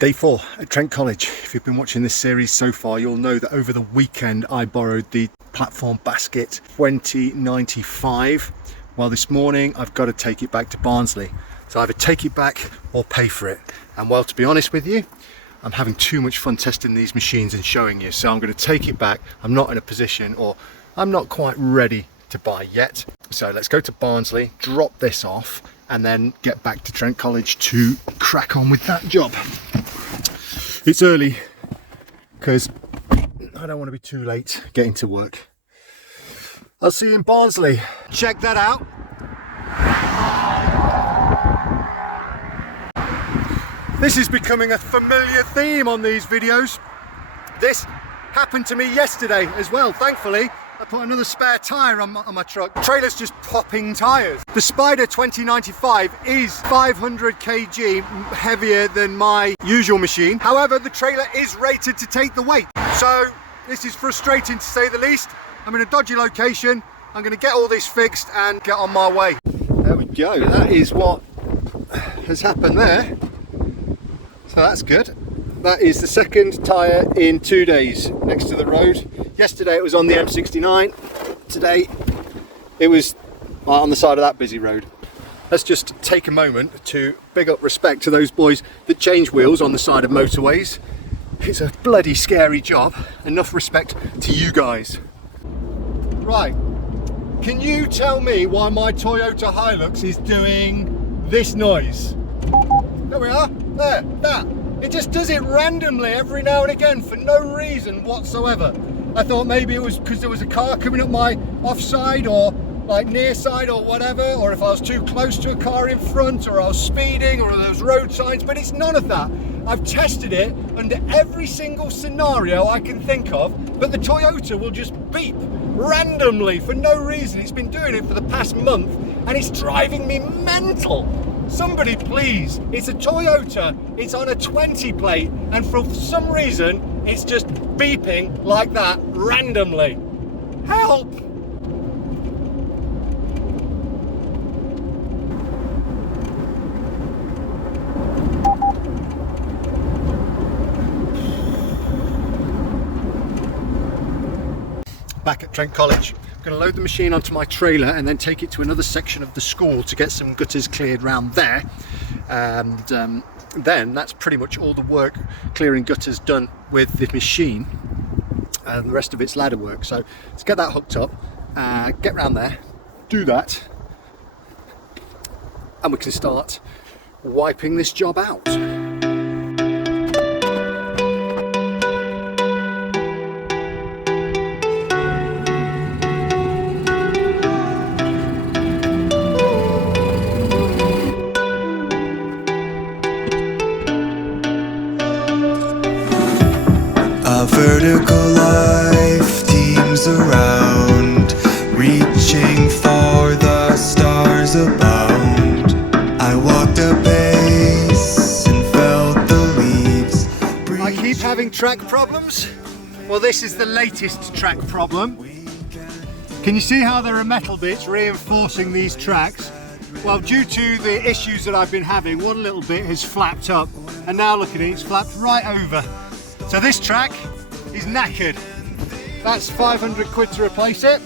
Day 4 at Trent College. If you've been watching this series so far, you'll know that over the weekend I borrowed the platform basket 2095. Well, this morning I've got to take it back to Barnsley. So either take it back or pay for it. And well, to be honest with you, I'm having too much fun testing these machines and showing you. So I'm going to take it back. I'm not in a position, or I'm not quite ready to buy yet. So let's go to Barnsley, drop this off, and then get back to Trent College to crack on with that job. It's early because I don't want to be too late getting to work. I'll see you in Barnsley. Check that out. This is becoming a familiar theme on these videos. This happened to me yesterday as well. Thankfully, I put another spare tyre on my truck. The trailer's just popping tyres. The Spider 2095 is 500 kg heavier than my usual machine. However, the trailer is rated to take the weight. So this is frustrating to say the least. I'm in a dodgy location. I'm going to get all this fixed and get on my way. There we go. That is what has happened there. So that's good. That is the second tyre in 2 days next to the road. Yesterday it was on the M69. Today it was on the side of that busy road. Let's just take a moment to big up respect to those boys that change wheels on the side of motorways. It's a bloody scary job. Enough respect to you guys. Right, can you tell me why my Toyota Hilux is doing this noise? There we are, there, that. It just does it randomly every now and again for no reason whatsoever. I thought maybe it was because there was a car coming up my offside or like near side or whatever, or if I was too close to a car in front, or I was speeding, or there was road signs, but it's none of that. I've tested it under every single scenario I can think of, but the Toyota will just beep randomly for no reason. It's been doing it for the past month and it's driving me mental. Somebody please, it's a Toyota, it's on a 20 plate, and for some reason it's just beeping like that randomly. Help! Back at Trent College. I'm going to load the machine onto my trailer and then take it to another section of the school to get some gutters cleared round there, and then that's pretty much all the work clearing gutters done with the machine, and the rest of it's ladder work. So let's get that hooked up, get round there, do that, and we can start wiping this job out. Vertical life teams around, reaching for the stars abound. I walked a pace and felt the leaves. I keep having track problems. Well, this is the latest track problem. Can you see how there are metal bits reinforcing these tracks? Well, due to the issues that I've been having, one little bit has flapped up, and now look at it, it's flapped right over. So this track is knackered. That's 500 quid to replace it.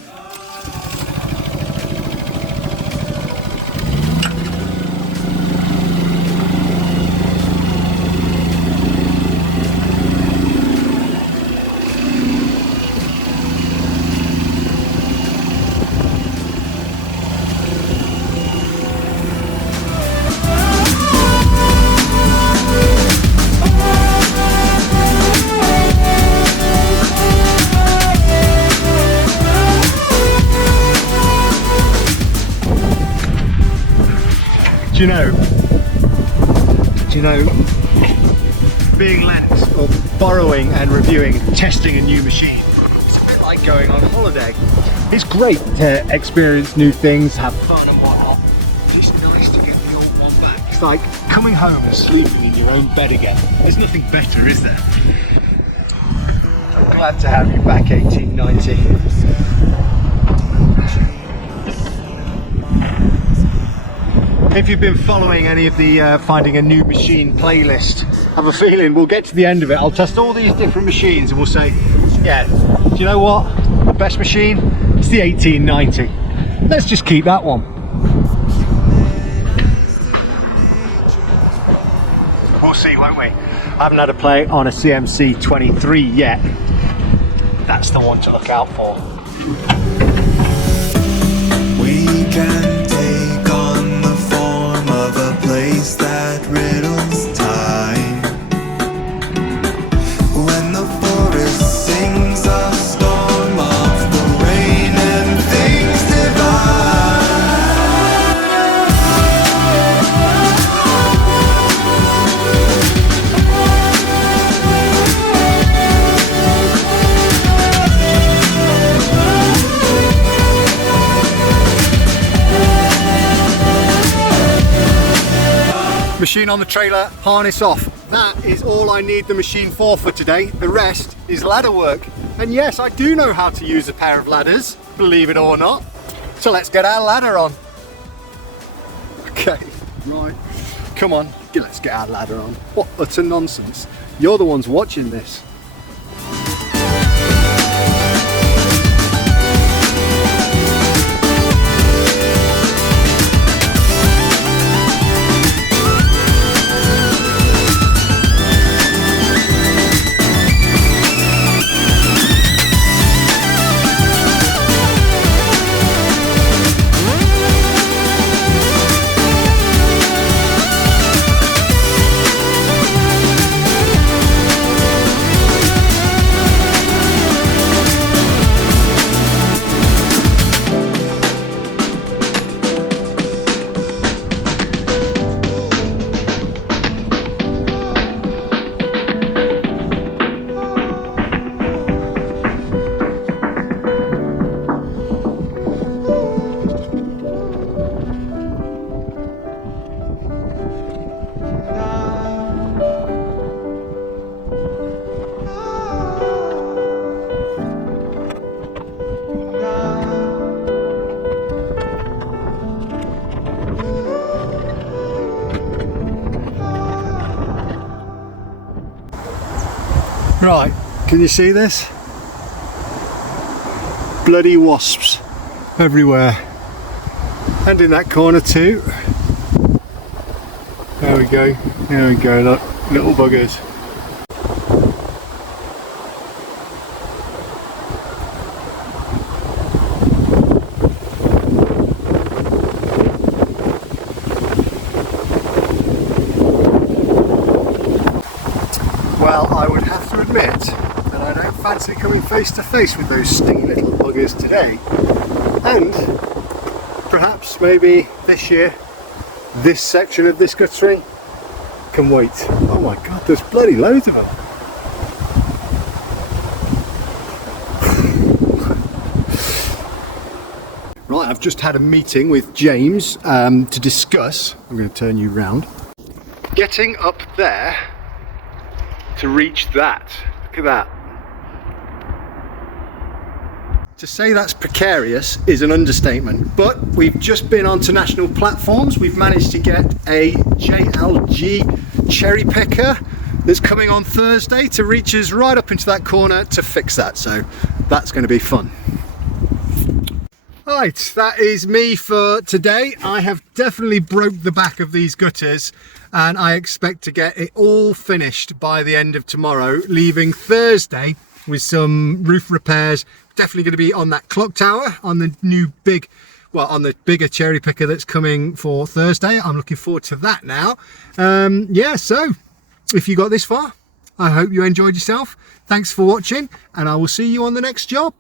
Do you know, being lent or borrowing and reviewing, testing a new machine, it's a bit like going on holiday. It's great to experience new things, have fun and whatnot. It's nice to get the old one back. It's like coming home and sleeping in your own bed again. There's nothing better, is there? I'm glad to have you back, 1890. If you've been following any of the finding a new machine playlist, I have a feeling we'll get to the end of it. I'll test all these different machines and we'll say, yeah, do you know what? The best machine is the 1890. Let's just keep that one. We'll see, won't we? I haven't had a play on a CMC 23 yet. That's the one to look out for. We can take on the form of a place that riddles time. When the forest sings a storm of the rain and things divine. Machine on the trailer, harness off. That is all I need the machine for today. The rest is ladder work. And yes, I do know how to use a pair of ladders, believe it or not. So let's get our ladder on. Okay, right. Come on, let's get our ladder on. What utter nonsense. You're the ones watching this. Right, can you see this? Bloody wasps everywhere. And in that corner too. There we go, look, little buggers. Well, I would have to admit that I don't fancy coming face to face with those stingy little buggers today. And perhaps maybe this year, this section of this guttering can wait. Oh my god, there's bloody loads of them. Right, I've just had a meeting with James to discuss, I'm going to turn you round, getting up there to reach that. Look at that. To say that's precarious is an understatement, but we've just been onto national platforms. We've managed to get a JLG cherry picker that's coming on Thursday to reach us right up into that corner to fix that, so that's going to be fun. Right, that is me for today. I have definitely broke the back of these gutters and I expect to get it all finished by the end of tomorrow, leaving Thursday with some roof repairs. Definitely going to be on that clock tower, on the new big, well, on the bigger cherry picker that's coming for Thursday. I'm looking forward to that now. Yeah, so if you got this far, I hope you enjoyed yourself. Thanks for watching and I will see you on the next job.